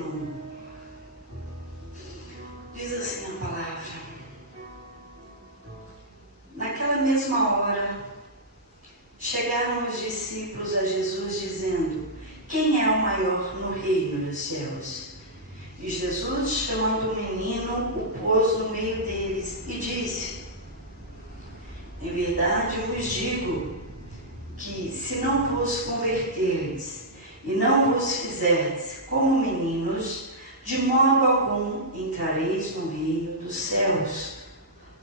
versículo 1. Diz assim a palavra: naquela mesma hora, chegaram os discípulos a Jesus dizendo: quem é o maior no reino dos céus? E Jesus, chamando o menino, o pôs no meio deles e disse: em verdade vos digo que, se não vos converterdes e não vos fizerdes como meninos, de modo algum entrareis no reino dos céus.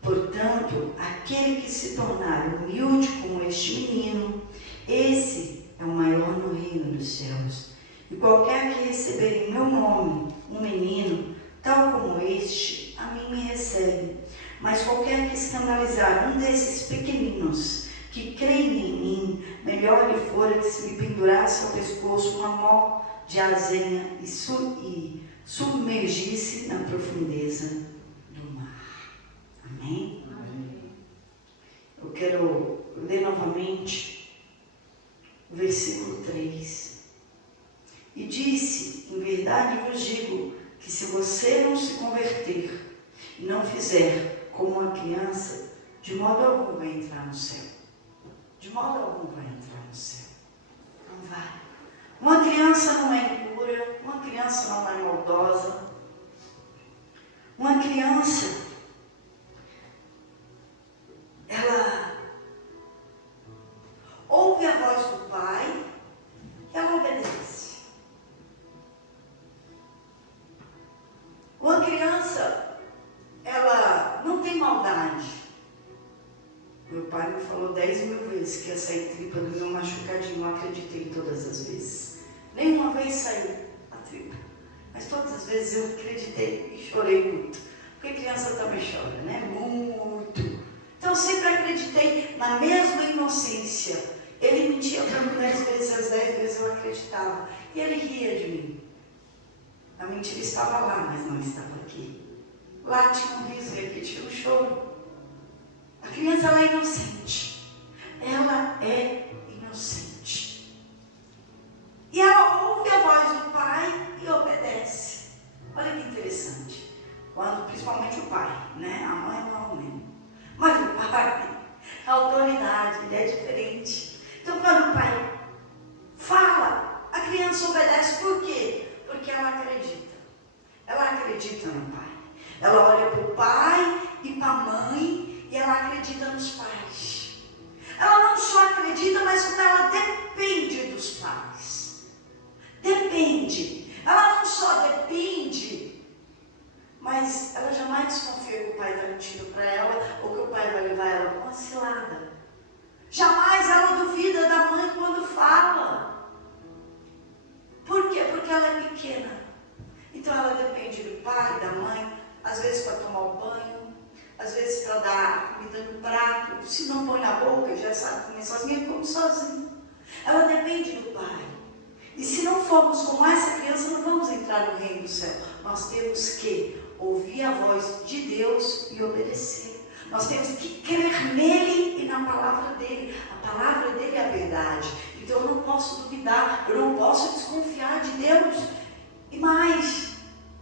Portanto, aquele que se tornar humilde como este menino, esse é o maior no reino dos céus. E qualquer que receber em meu nome um menino, tal como este, a mim me recebe. Mas qualquer que escandalizar um desses pequeninos, que creem em mim, melhor lhe fora que se me pendurasse ao pescoço uma mó de azenha e submergisse na profundeza do mar. Amém? Amém. Eu quero ler novamente o versículo 3. E disse: em verdade vos digo que, se você não se converter e não fizer como uma criança, de modo algum vai entrar no céu. De modo algum vai entrar no céu. Não vai. Uma criança não é impura, uma criança não é maldosa. Uma criança, ela ouve a voz do pai e ela obedece. Uma criança, ela não tem maldade. Meu pai me falou 10.000 vezes que ia sair tripa do meu machucadinho. Eu acreditei todas as vezes. Nenhuma vez saiu a tripa. Mas todas as vezes eu acreditei e chorei muito. Porque criança também chora, né? Muito. Então eu sempre acreditei na mesma inocência. Ele mentia para mim 10 vezes, as 10 vezes eu acreditava. E ele ria de mim. A mentira estava lá, mas não estava aqui. Lá tinha um riso e aqui tinha um choro. A criança, ela é inocente. Ela é inocente. E ela ouve a voz do pai e obedece. Olha que interessante. Quando, principalmente o pai, né? A mãe não mesmo. Mas o pai, a autoridade, ele é diferente. Então, quando o pai fala, a criança obedece. Por quê? Porque ela acredita. Ela acredita no pai. Ela olha para o pai e para a mãe e ela acredita nos pais. Ela não só acredita, mas como ela depende dos pais. Depende. Ela não só depende, mas ela jamais desconfia que o pai está mentindo para ela ou que o pai vai levar ela para uma cilada. Jamais ela duvida da mãe quando fala. Por quê? Porque ela é pequena. Então ela depende do pai, da mãe, às vezes para tomar o banho, às vezes para dar a comida no prato. Se não põe na boca, já sabe comer sozinha, come sozinha. Ela depende do pai. E se não formos como essa criança, não vamos entrar no reino do céu. Nós temos que ouvir a voz de Deus e obedecer. Nós temos que crer nele e na palavra dele. A palavra dele é a verdade. Então eu não posso duvidar, eu não posso desconfiar de Deus. E mais,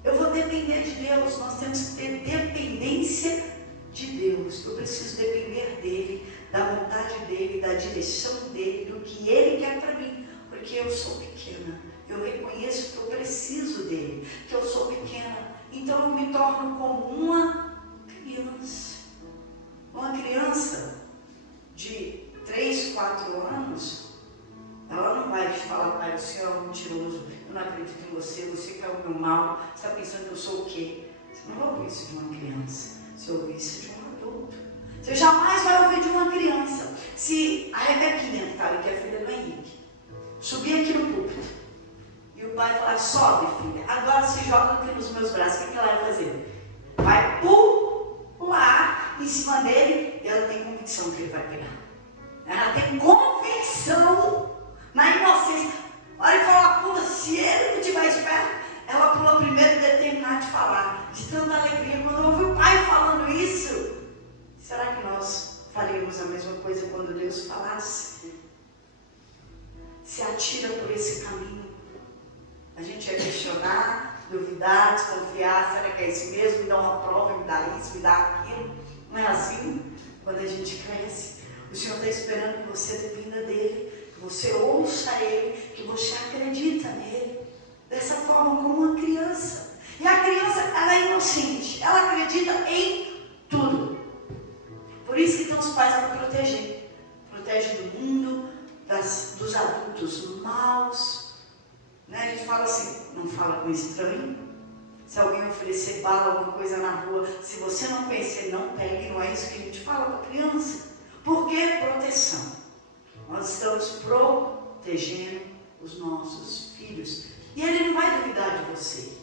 eu vou depender de Deus. Nós temos que ter dependência de Deus. Eu preciso depender dele, da vontade dele, da direção dele, do que ele quer para mim. Porque eu sou pequena. Eu reconheço que eu preciso dele, que eu sou pequena. Então eu me torno como uma criança. Uma criança de 3, 4 anos, ela não vai te falar: pai, o senhor é um mentiroso, eu não acredito em você, você quer o meu mal, você está pensando que eu sou o quê? Você não vai ouvir isso de uma criança, você vai ouvir isso de um adulto. Você jamais vai ouvir de uma criança. Se a Rebequinha, que está ali, que é filha do Henrique, subir aqui no púlpito, e o pai falar: sobe, filha, agora se joga aqui nos meus braços, o que ela vai fazer? Vai pular em cima dele, e ela tem convicção que ele vai pegar. Ela tem convicção na inocência. A hora que ela pula, se ele não estiver esperto, ela pula primeiro e determinar de falar. De tanta alegria, quando ouve o pai falando isso. Será que nós faríamos a mesma coisa quando Deus falasse? Se atira por esse caminho. A gente ia questionar, duvidar, desconfiar, será que é isso mesmo? Me dá uma prova, me dá isso, me dá aquilo. Não é assim? Quando a gente cresce, o Senhor está esperando que você dependa dEle, que você ouça Ele, que você acredita nele. Dessa forma como uma criança. E a criança, ela é inocente, ela acredita em tudo. Por isso que então os pais vão proteger. Protege do mundo, dos adultos maus. Né? A gente fala assim, não fala com estranho. Se alguém oferecer bala, alguma coisa na rua, se você não conhecer, não pegue. Não é isso que a gente fala para a criança. Por que proteção? Nós estamos protegendo os nossos filhos. E ele não vai duvidar de você.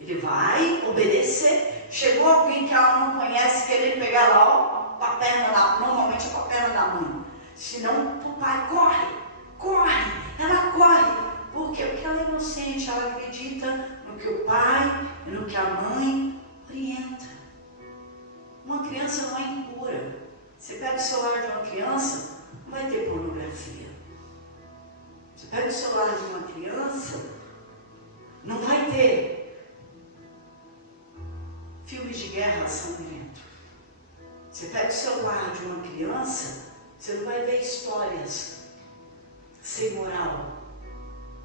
Ele vai obedecer. Chegou alguém que ela não conhece, querer pegar lá, ó, com a perna normalmente é com a perna da mãe. Se não, o pai corre, ela corre. Por quê? Porque ela é inocente, ela acredita no que o pai e no que a mãe orienta. Uma criança não é impura. Você pega o celular de uma criança, não vai ter pornografia. Você pega o celular de uma criança, não vai ter filmes de guerra sangrento. Você pega o celular de uma criança, você não vai ver histórias sem moral.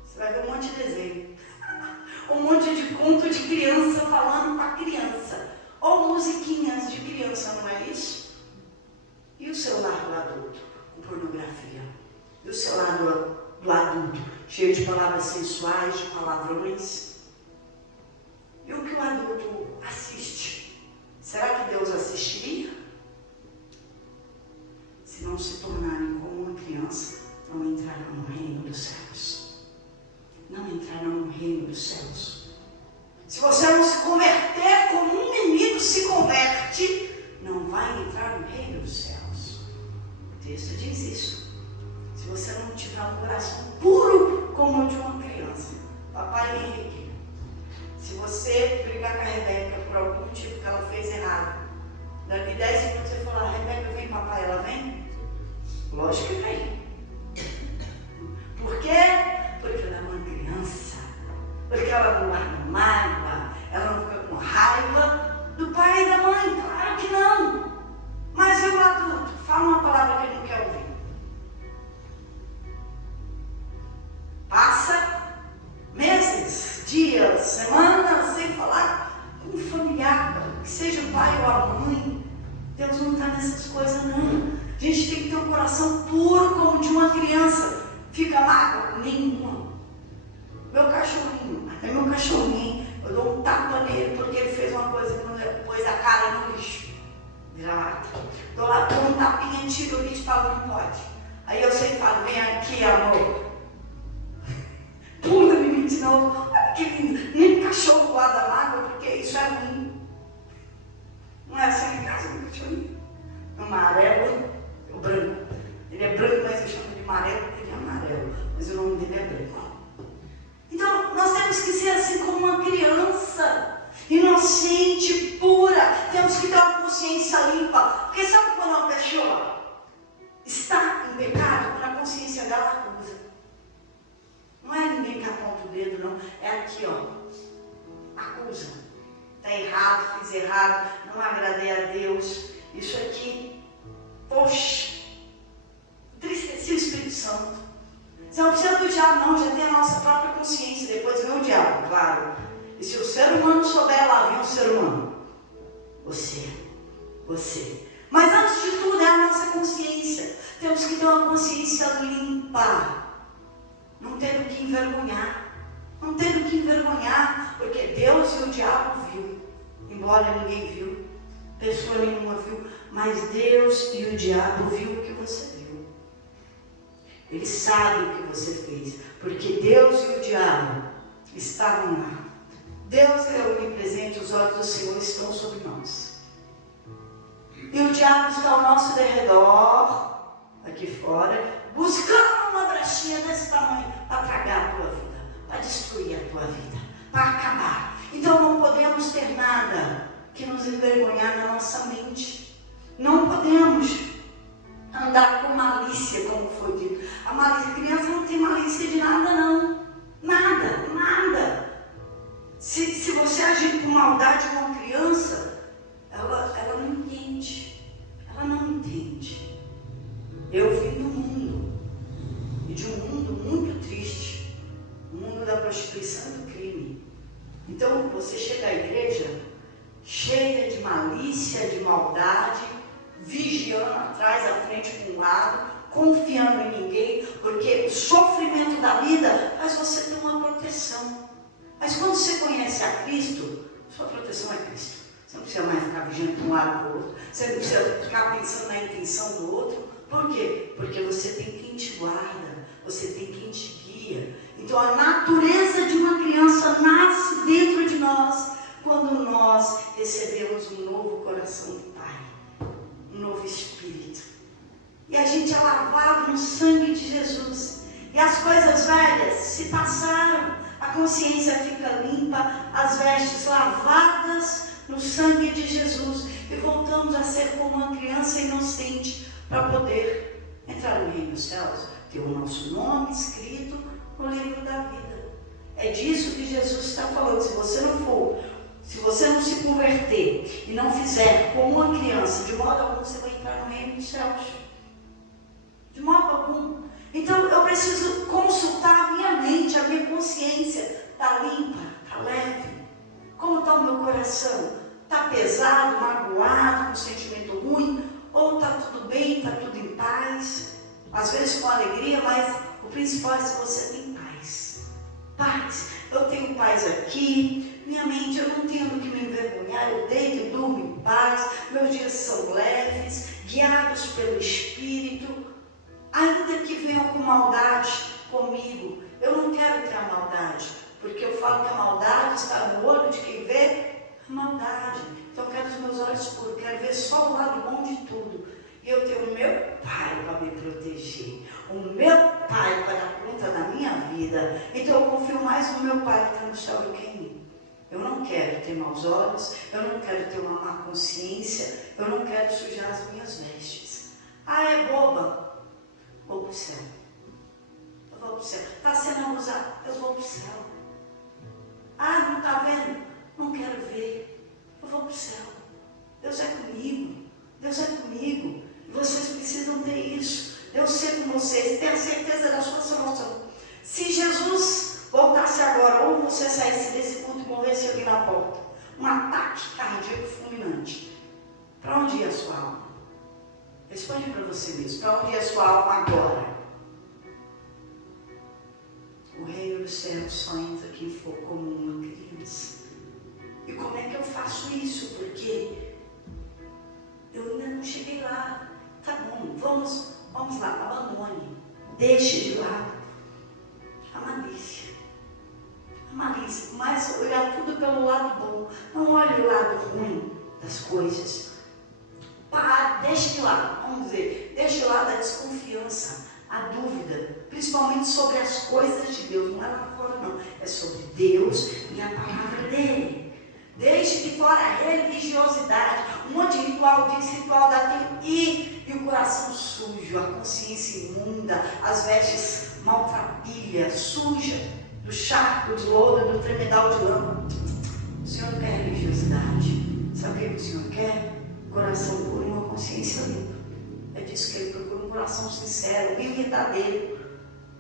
Você vai ver um monte de desenho. Um monte de conto de criança falando para criança. Ou musiquinhas de criança, não é isso? E o celular do adulto, com pornografia? E o celular do adulto, cheio de palavras sensuais, de palavrões? E o que o adulto assiste? Será que Deus assistiria? Se não se tornarem como uma criança, não entrarão no reino dos céus. Não entrarão no reino dos céus. Se você não se converter como um menino se converte, não vai entrar no reino dos céus. O texto diz isso. Se você não tiver um coração puro como o de uma criança. Papai Henrique, se você brigar com a Rebeca por algum motivo que ela fez errado, daqui 10 minutos você falar, Rebeca, vem papai, ela vem? Lógico que vem. Por quê? Porque ela é uma criança. Porque ela não guarda mágoa, ela não fica com raiva do pai e da mãe. Claro que não. Mas e o adulto? Fala uma palavra que ele não quer ouvir. Passa meses, dias, semanas, sem falar com um familiar, que seja o pai ou a mãe. Deus não está nessas coisas, não. A gente tem que ter um coração puro como de uma criança. Fica mágoa? Nenhuma. Meu cachorrinho, é meu cachorrinho. Eu dou um tapa nele porque ele fez uma coisa que não pôs a cara no lixo. Vira-lata. Dou um tapinha, tiro o lixo e falo, não pode. Aí eu sempre falo, vem aqui, amor. Pula em mim de novo. Olha que lindo. Nem cachorro guarda mágoa, porque isso é ruim. Não é assim em casa, meu cachorrinho? Amarelo, o branco. Ele é branco, mas eu chamo de amarelo porque ele é amarelo. Mas o nome dele é branco. Então, nós temos que ser assim como uma criança. Inocente, pura. Temos que ter uma consciência limpa. Porque sabe quando uma pessoa está em pecado, quando a consciência dela acusa? Não é ninguém que aponta o dedo, não. É aqui, ó. Acusa. Está errado, fiz errado, não agradei a Deus. Isso aqui, poxa, entristeci o Espírito Santo. Você não precisa do diabo, não, já tem a nossa própria consciência. Depois vem o diabo, claro. E se o ser humano souber, lá vem o ser humano. Você. Mas antes de tudo é a nossa consciência. Temos que ter uma consciência limpa. Não tendo que envergonhar. Porque Deus e o diabo viu. Embora ninguém viu. Pessoa nenhuma viu. Mas Deus e o diabo viu o que você viu. Ele sabe o que você fez. Porque Deus e o diabo estavam lá. Deus é onipresente, os olhos do Senhor estão sobre nós. E o diabo está ao nosso derredor, aqui fora, buscando uma brechinha desse tamanho para tragar a tua vida, para destruir a tua vida, para acabar. Então não podemos ter nada que nos envergonhar na nossa mente. Não podemos andar com malícia, como foi dito. A malícia, a criança não tem malícia de nada, não. Nada. Se maldade de uma criança, ela não entende. Ela não entende. Eu vim do mundo, e de um mundo muito triste, o mundo da prostituição e do crime. Então você chega à igreja cheia de malícia, de maldade, vigiando atrás, à frente, para um lado, confiando em ninguém, porque o sofrimento da vida faz você ter uma proteção. Mas quando você conhece a Cristo, sua proteção é Cristo. Você não precisa mais ficar vigiando para um lado para o outro, você não precisa ficar pensando na intenção do outro. Por quê? Porque você tem quem te guarda, você tem quem te guia. Então a natureza de uma criança nasce dentro de nós quando nós recebemos um novo coração do Pai, um novo Espírito. E a gente é lavado no sangue de Jesus. E as coisas velhas se passaram, a consciência fica limpa, as vestes lavadas no sangue de Jesus. E voltamos a ser como uma criança inocente para poder entrar no reino dos céus, ter o nosso nome escrito no livro da vida. É disso que Jesus está falando. Se você não se converter e não fizer como uma criança, de modo algum você vai entrar no reino dos céus. De modo algum. Então eu preciso consultar a minha mente, a minha consciência. Está limpa? Está leve? Como está o meu coração? Está pesado, magoado, com sentimento ruim? Ou está tudo bem, está tudo em paz? Às vezes com alegria, mas o principal é se você tem paz. Paz. Eu tenho paz aqui. Minha mente, eu não tenho do que me envergonhar, eu deito e durmo em paz, meus dias são leves, guiados pelo Espírito, ainda que venham com maldade comigo, eu não quero ter a maldade, porque eu falo que a maldade está no olho de quem vê a maldade. Então eu quero os meus olhos puros, quero ver só o lado bom de tudo. E eu tenho o meu Pai para me proteger, o meu Pai para dar conta da minha vida. Então eu confio mais no meu Pai que está no céu do que em mim. Eu não quero ter maus olhos, eu não quero ter uma má consciência, eu não quero sujar as minhas vestes. Ah, é boba? Vou para o céu. Eu vou para o céu. Está sendo abusado? Eu vou para o céu. Ah, não está vendo? Não quero ver. Eu vou para o céu. Deus é comigo. Deus é comigo. E vocês precisam ter isso. Deus ser com vocês. Tenha certeza da sua salvação. Se Jesus voltasse agora, ou você saísse desse culto e morresse ali na porta, um ataque cardíaco fulminante, para onde ia a sua alma? Responde para você mesmo, para onde ia a sua alma agora? O reino dos céus só entra quem for como uma criança. E como é que eu faço isso? Porque eu ainda não cheguei lá. Tá bom, vamos lá, abandone, deixe de lado a malícia. Malícia, mas olhar tudo pelo lado bom, não olhe o lado ruim das coisas. Deixe de lado, vamos dizer, deixe de lado a desconfiança, a dúvida, principalmente sobre as coisas de Deus, não é lá fora não, é sobre Deus e a palavra dele. Deixe de fora a religiosidade, um monte de ritual da tempo e o coração sujo, a consciência imunda, as vestes maltrapilhas, suja, do charco de ouro, do tremedal de lama. O Senhor não quer religiosidade. Sabe o que o Senhor quer? Coração puro e uma consciência limpa. É disso que Ele procura, um coração sincero, bem verdadeiro.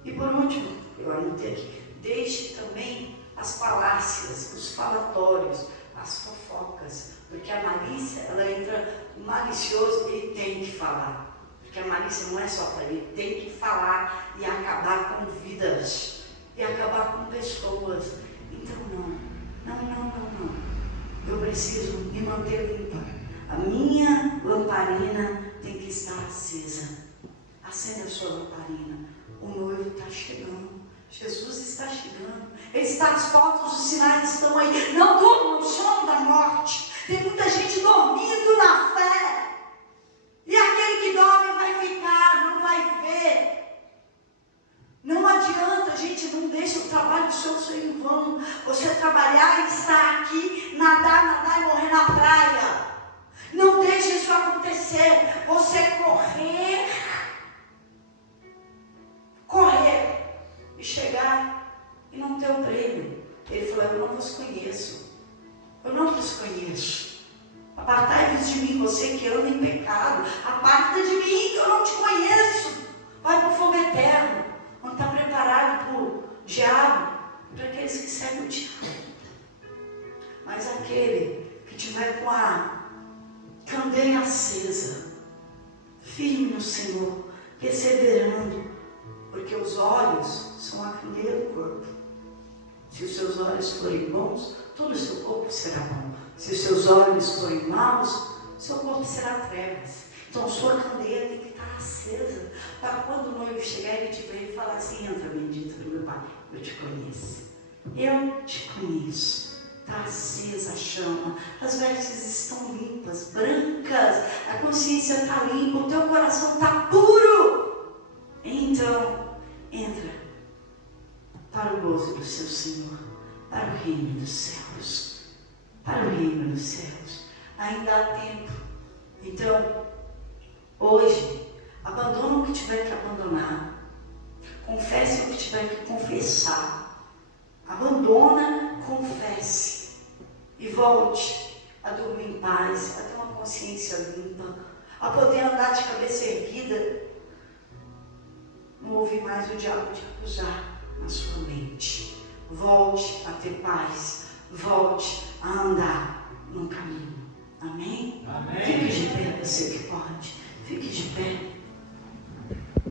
E por último, eu anotei aqui, deixe também as falácias, os falatórios, as fofocas, porque a malícia, ela entra, o malicioso, ele tem que falar. Porque a malícia não é só para ele tem que falar e acabar com vidas. E acabar com pessoas. Então não. Eu preciso me manter limpa. A minha lamparina tem que estar acesa. Acenda a sua lamparina. O noivo está chegando. Jesus está chegando. Ele está, as fotos, os sinais estão aí. Não durmam no sono da morte. Tem muita gente dormindo na fé. E aquele que dorme vai ficar, não vai ver. Não adianta, gente, não deixa o trabalho seu ser em vão. Você trabalhar e estar aqui, nadar e morrer na praia. Não deixe isso acontecer. Você correr e chegar e não ter o prêmio. Ele falou, eu não vos conheço. Eu não vos conheço. Apartai-vos de mim, você que anda em pecado. Aparta de mim, que eu não te conheço. Vai para o fogo eterno, onde está preparado para o diabo, para aqueles que seguem o diabo. Mas aquele que tiver com a candeia acesa, firme no Senhor, perseverando, porque os olhos são a candeia do corpo. Se os seus olhos forem bons, todo o seu corpo será bom. Se os seus olhos forem maus, seu corpo será trevas. Então sua candeia tem que estar acesa, para quando o noivo chegar, ele te ver e falar assim: entra, bendito do meu Pai, eu te conheço. Eu te conheço. Está acesa a chama, as vestes estão limpas, brancas, a consciência está limpa, o teu coração está puro. Então, entra para o gozo do seu Senhor, para o reino dos céus, para o reino dos céus. Ainda há tempo. Então, hoje, abandona o que tiver que abandonar, confesse o que tiver que confessar. Abandona, confesse e volte a dormir em paz, a ter uma consciência limpa, a poder andar de cabeça erguida. Não ouve mais o diabo te acusar na sua mente. Volte a ter paz, volte a andar no caminho. Amém? Amém. Fique de pé, você que pode. Fique de pé.